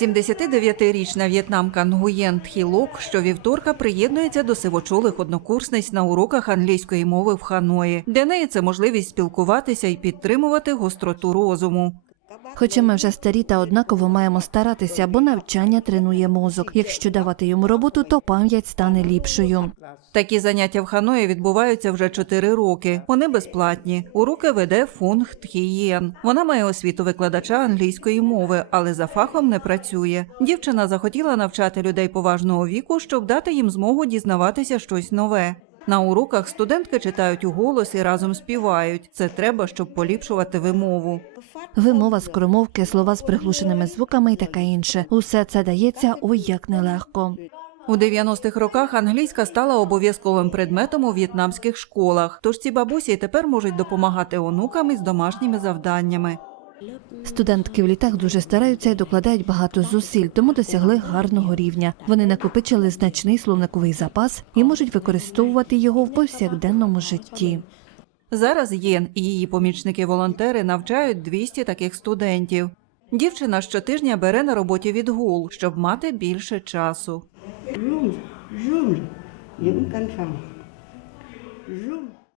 79-річна в'єтнамка Нгуєн Тхілок щовівторка приєднується до сивочолих однокурсниць на уроках англійської мови в Ханої. Для неї це можливість спілкуватися і підтримувати гостроту розуму. Хоча ми вже старі та однаково маємо старатися, бо навчання тренує мозок. Якщо давати йому роботу, то пам'ять стане ліпшою. Такі заняття в Ханої відбуваються вже 4 роки. Вони безплатні. Уроки веде Фунг Тхієн. Вона має освіту викладача англійської мови, але за фахом не працює. Дівчина захотіла навчати людей поважного віку, щоб дати їм змогу дізнаватися щось нове. На уроках студентки читають уголос і разом співають. Це треба, щоб поліпшувати вимову. Вимова скоромовки, слова з приглушеними звуками і таке інше. Усе це дається ой як нелегко. У 90-х роках англійська стала обов'язковим предметом у в'єтнамських школах. Тож ці бабусі тепер можуть допомагати онукам із домашніми завданнями. Студентки в літах дуже стараються і докладають багато зусиль, тому досягли гарного рівня. Вони накопичили значний словниковий запас і можуть використовувати його в повсякденному житті. Зараз Єн і її помічники-волонтери навчають 200 таких студентів. Дівчина щотижня бере на роботі відгул, щоб мати більше часу. Zoom, zoom,